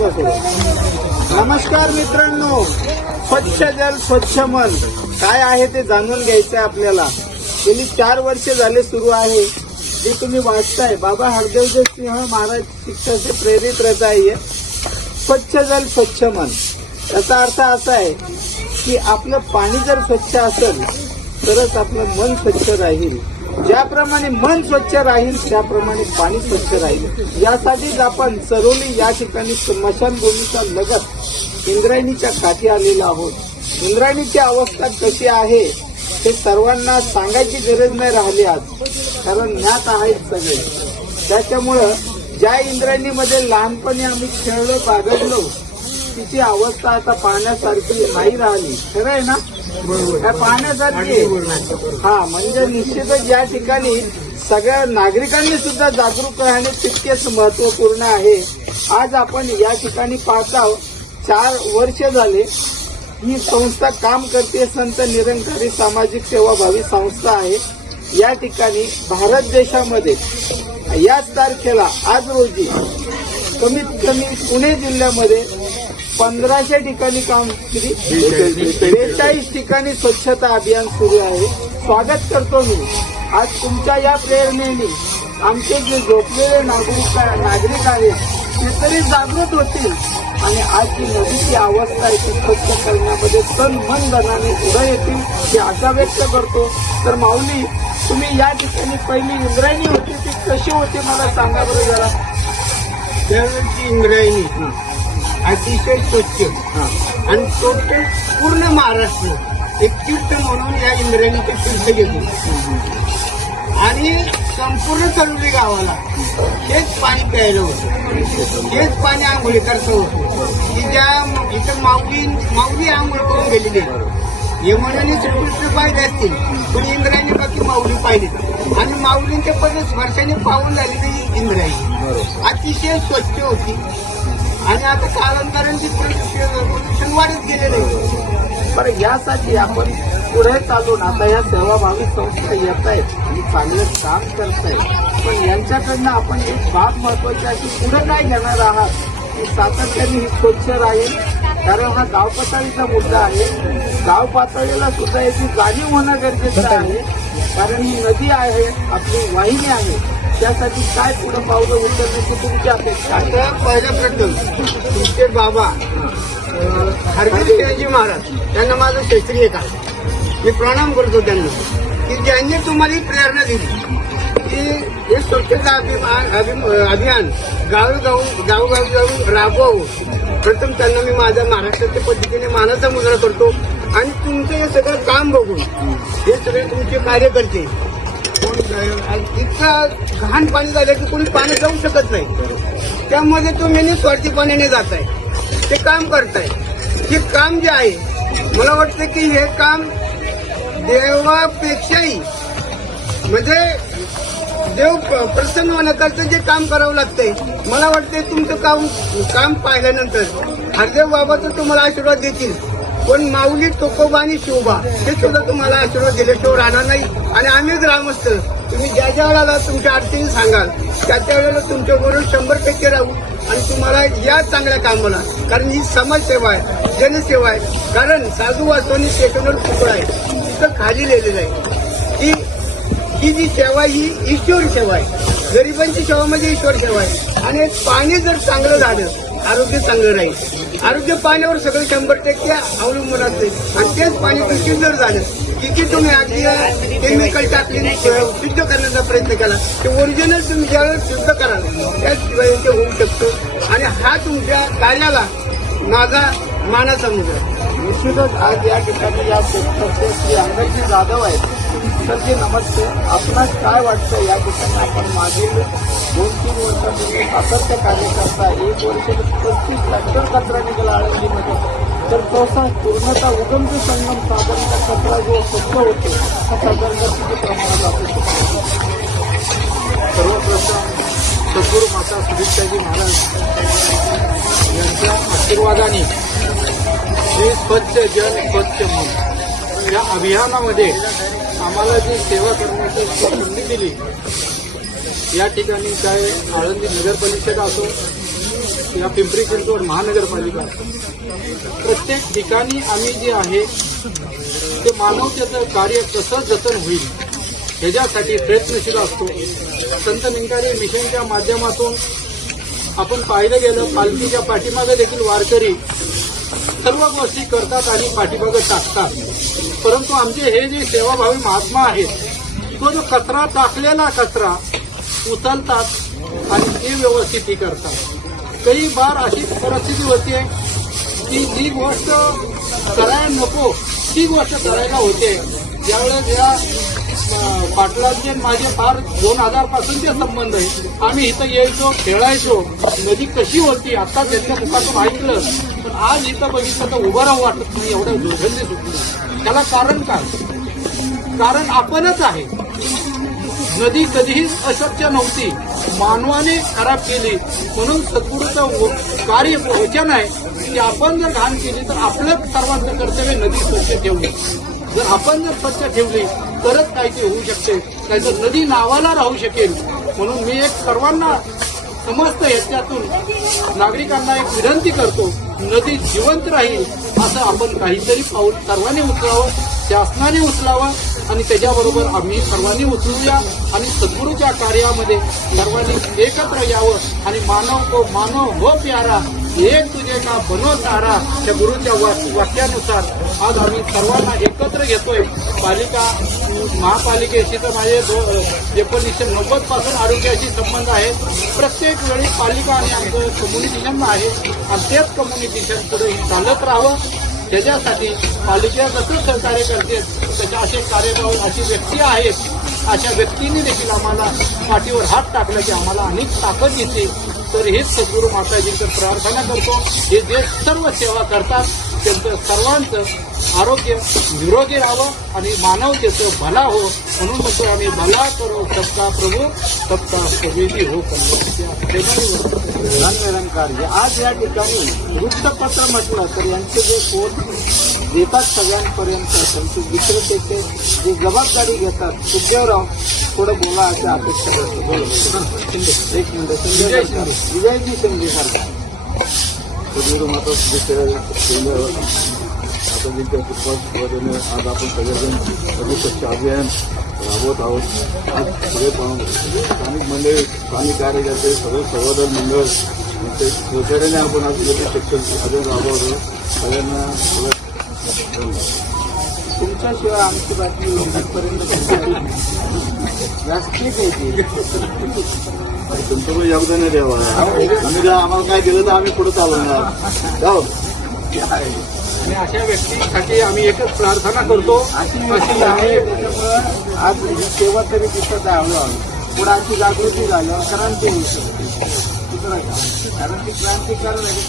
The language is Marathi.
नमस्कार मित्रांनो, स्वच्छ जल स्वच्छ मन काय आहे ते जाणून घ्यायचं आहे आपल्याला. गेली 4 वर्ष झाले सुरू आहे. जे तुम्ही वाचताय बाबा हरदेवजी सिंह महाराज शिक्षणाचे प्रेरित रथ आहे स्वच्छ जल स्वच्छ मन. याचा अर्थ असा आहे की आपलं पाणी जर स्वच्छ असेल तरच आपलं मन स्वच्छ राहील. ज्याप्रमाणे मन स्वच्छ राहील त्याप्रमाणे पाणी स्वच्छ राहील. यासाठीच आपण चरोली या ठिकाणी स्मशानभूमीचा लगत इंद्रायणीच्या काठी आलेलो आहोत. इंद्रायणीची अवस्था कशी आहे हे सर्वांना सांगायची गरज नाही राहिली आज, कारण ज्ञात आहेत सगळे. त्याच्यामुळं ज्या इंद्रायणीमध्ये लहानपणी आम्ही खेळलो बागडलो तिची अवस्था आता पाहण्यासारखी नाही राहिली. खरं आहे ना? काय पाहण्यासारखी? हा, म्हणजे निश्चितच या ठिकाणी सगळ्या नागरिकांनी सुद्धा जागरूक राहणे तितकेच महत्वपूर्ण आहे. आज आपण या ठिकाणी पाहता 4 वर्ष झाले ही संस्था काम करते. संत निरंकारी सामाजिक सेवाभावी संस्था आहे. या ठिकाणी भारत देशामध्ये याच तारखेला आज रोजी कमीत कमी पुणे जिल्ह्यामध्ये 1500 ठिकाणी काम केली. 42 ठिकाणी स्वच्छता अभियान सुरू आहे. स्वागत करतो मी. आज तुमच्या या प्रेरणेने आमचे जे झोपलेले नागरिक आहेत ते तरी जागृत होतील आणि आज जी नदीची अवस्था आहे ती स्वच्छ करण्यामध्ये तन मन धनाने पुढे येतील हे आशा व्यक्त करतो. तर माऊली, तुम्ही या ठिकाणी पहिली इंद्रायणी होती ती कशी होती मला सांगा बरं जरा. त्यावेळची इंद्रायणी अतिशय स्वच्छ आणि टोटल पूर्ण महाराष्ट्र एक तीर्थ म्हणून या इंद्रायणीचे तीर्थ घेतो आणि संपूर्ण चरोली गावाला हेच पाणी प्यायला होतं, हेच पाणी आंघोळी करता होतं. की ज्या इथं माऊली आंघोळ करून गेलेली यमुनेने श्रीकृष्ण पाहिले असतील पण इंद्रायणी बाकी माऊली पाहिली आणि माऊलींच्या स्पर्शाने पाहून झालेली इंद्रायणी अतिशय स्वच्छ होती. आणि आता कालांतराने प्रदूषण वाढत गेलेलं आहे. बरं, यासाठी आपण पुढे चालून आता या सेवाभावी संस्था येत आहेत आणि चांगलं काम करतायत. पण यांच्याकडनं आपण एक बाब महत्वाची अशी पुढे काय घेणार आहात की सातत्याने ही स्वच्छ राहील. कारण हा गाव पातळीचा मुद्दा आहे. गाव पातळीला सुद्धा याची जाणीव होणं गरजेचं आहे. कारण ही नदी आहे, आपली वाहिनी आहे. त्यासाठी काय पुढे पावलं उचलण्याची तुमची अपेक्षा आहे? आता पहिल्या प्रथम तुमचे बाबा हरदेवजी महाराज त्यांना माझं क्षेत्रीय काम मी प्रणाम करतो त्यांना की ज्यांनी तुम्हाला ही प्रेरणा दिली की हे स्वच्छता अभियान गावोगावी जाऊन राबवावं. प्रथम त्यांना मी माझ्या महाराष्ट्राच्या पद्धतीने मानाचा मुजरा करतो. आणि तुमचं हे सगळं काम बघून हे सगळे तुमचे कार्यकर्ते इतकं घाण पाणी झालं की कोणी पाणी जाऊ शकत नाही. त्यामध्ये तुम्ही निस्वार्थीपणाने जात आहे, ते काम करताय. हे काम जे आहे मला वाटतं की हे काम देवापेक्षाही म्हणजे देव प्रसन्न होण्याकरता जे काम करावं लागतंय मला वाटतंय तुमचं काम पाहिल्यानंतर हरदेव बाबा तर तुम्हाला आशीर्वाद देतील पण माऊली तुकोबा आणि शिवबा हे सुद्धा तुम्हाला आशीर्वाद दिल्याशिवाय राहणार नाही. आणि आम्ही ग्रामस्थ तुम्ही ज्या ज्या वेळेला तुमच्या अडचणी सांगाल त्या वेळेला तुमच्याबरोबर 100% राहू आणि तुम्हाला या चांगल्या कामाला, कारण ही समाजसेवा आहे, जनसेवा आहे. कारण साधू वाचवणी स्टेशनवर तुकडा आहे तिथं खाली लिहिलेलं आहे की ही जी सेवा ही ईश्वर सेवा आहे. गरिबांची सेवा म्हणजे ईश्वर सेवा आहे. आणि पाणी जर चांगलं झालं आरोग्य चांगलं राहील. आरोग्य पाण्यावर सगळं 100% अवलंबून असते. आणि तेच पाणी दूषित जर झालं किती तुम्ही अगदी केमिकल टाकले शुद्ध करण्याचा प्रयत्न केला ते ओरिजिनल तुम्ही ज्यावेळेस शुद्ध कराल त्याशिवाय ते होऊ शकतो. आणि हा तुमच्या कार्याला माझा मानाचा मुद्रा. निश्चितच आज या ठिकाणी या संस्थेचे श्री अंगाजी जाधव आहेत. सरजी नमस्ते. आपणास काय वाटतं या ठिकाणी आपण मागील 2-3 वर्षापूर्वी सातत्य कार्य करता 1 वर्ष 35 ट्रॅक्टर कचरा निघाला आळंदीमध्ये. तर तसा पूर्णतः उगमची संगम साधारणतः कचरा जो स्वच्छ होतो हा साधारणतः किती प्रमाणात असू शकतो? सर्वप्रथम सद्गुरू माता सुदीक्षाजी महाराज यांच्या आशीर्वादाने हे स्वच्छ जल स्वच्छ मन या अभियानामध्ये आम्हाला जी सेवा करण्याची संधी दिली या ठिकाणी काय आळंदी नगर परिषद असो या पिंपरी चिंचवड महानगरपालिका प्रत्येक ठिकाणी आम्ही जे आहे ते मानवतेचं कार्य कसं जतन होईल ह्याच्यासाठी प्रयत्नशील असतो. संत निंगारे मिशनच्या माध्यमातून आपण पाहिलं गेलं पालखीच्या पाठीमागे देखील वारकरी सर्व गोष्टी करतात आणि पाठीमागे टाकतात. परंतु आमचे हे जे सेवाभावी महात्मा आहेत तो जो कचरा टाकलेला कचरा उचलतात आणि ते व्यवस्थित करतात. काही बार अशी परिस्थिती होते की जी गोष्ट करायला नको ती गोष्ट करायला होते. ज्यावेळेस या पाटलांचे माझे फार 2000 पासूनचे संबंध आहे. आम्ही इथं यायचो, खेळायचो. नदी कशी होती आता त्यांच्या मुखातून ऐकलं, पण आज इथं बघितलं तर उभं राहू वाटत नाही, एवढं दुर्गंधी सुटली. त्याला कारण काय? कारण आपणच आहे. नदी कधीही अस्वच्छ नव्हती, मानवाने खराब केली. म्हणून सद्गुरूचं कार्य वचन आहे की आपण जर घाण केली तर आपलं सर्वांचं कर्तव्य नदी स्वच्छ ठेवली. जर आपण जर स्वच्छ ठेवली तरच काही ते होऊ शकते, नाहीतर नदी नावाला राहू शकेल. म्हणून मी एक सर्वांना समस्त याच्यातून नागरिकांना एक विनंती करतो, नदी जिवंत राहील असं आपण काहीतरी पाऊल सर्वांनी उचलावं, शासनाने उचलावं आणि त्याच्याबरोबर आम्ही सर्वांनी उचलूया आणि सद्गुरूच्या कार्यामध्ये सर्वांनी एकत्र यावं आणि मानव हो प्यारा एक तुझे का बनो सारा त्या गुरुच्या वाक्यानुसार आज आम्ही सर्वांना एकत्र घेतोय. महापालिकेशी तर माझे 1990 पासून आरोग्याशी संबंध आहे. प्रत्येक वेळी पालिका आणि आमचं कम्युनिकेशन आहे आणि तेच कम्युनिकेशन पुढे चालत राहावं. त्याच्यासाठी पालिका कसं सहकार्य करते त्याच्या असे कार्यभाव अशी व्यक्ती आहेत. अशा व्यक्तींनी देखील आम्हाला पाठीवर हात टाकला की आम्हाला अनेक ताकद येते. तर हेच सद्गुरू माताजींचं प्रार्थना करतो. हे जे सर्व सेवा करतात त्यांचं सर्वांचं आरोग्य निरोगी राहावं आणि मानवतेचं भला हो म्हणून म्हणतो आम्ही भला करो सबका प्रभू सबका कबीरी हो निरंकार. आज या ठिकाणी वृत्तपत्र म्हटलं तर यांचे जे पोस्ट देतात सगळ्यांपर्यंत त्यांची विक्रेतेचे जे जबाबदारी घेतात सुखदेवराव थोडं बोला अशा अपेक्षा करतो. एक मिनिट. विजयजी शिंदे सरकार सद्गुरू माता माताजींच्या कृपाने आज आपण सगळेजण स्वच्छ अभियान राबवत आहोत. आज सगळे स्थानिक मंडळी, स्थानिक कार्यकर्ते, सगळे संवर्धन मंडळ ते सहकार्याने आपण आज स्वच्छ अभियान राबवतो. सगळ्यांना तुमच्याशिवाय आमची बातमी लोकांपर्यंत राष्ट्रीय घ्यायची. तुमचं पण योगदान आहे द्यावा. आम्ही जर आम्हाला काय दिलं तर आम्ही पुढे चालवणार जाऊ. आणि अशा व्यक्तींसाठी आम्ही एकच प्रार्थना करतो. अशी आहे त्याच्यामुळं आज ही सेवा तरी दिसत आहे. हळूहळू पुढे अशी जागृती झाल्यावर क्रांती होऊ शकते. कारण ती क्रांतिकारक आहे.